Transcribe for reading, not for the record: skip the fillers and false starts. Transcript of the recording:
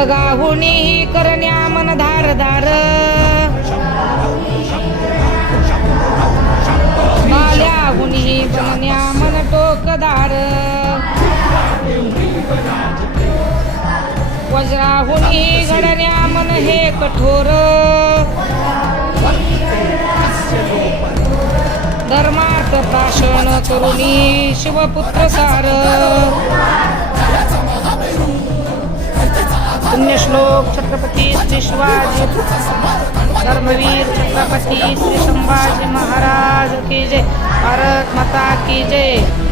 खडगाहुनी करण्या मन धारदार बाल्याहुनी बनण्या मन टोकदार वज्राहुनी घडण्या मन हे कठोर धर्मार्थ प्राशन करुणी शिवपुत्र सार पुण्यश्लोक छत्रपती श्री शिवाजी धर्मवीर छत्रपती श्री संभाजी महाराज की जय, भारत माता की जय।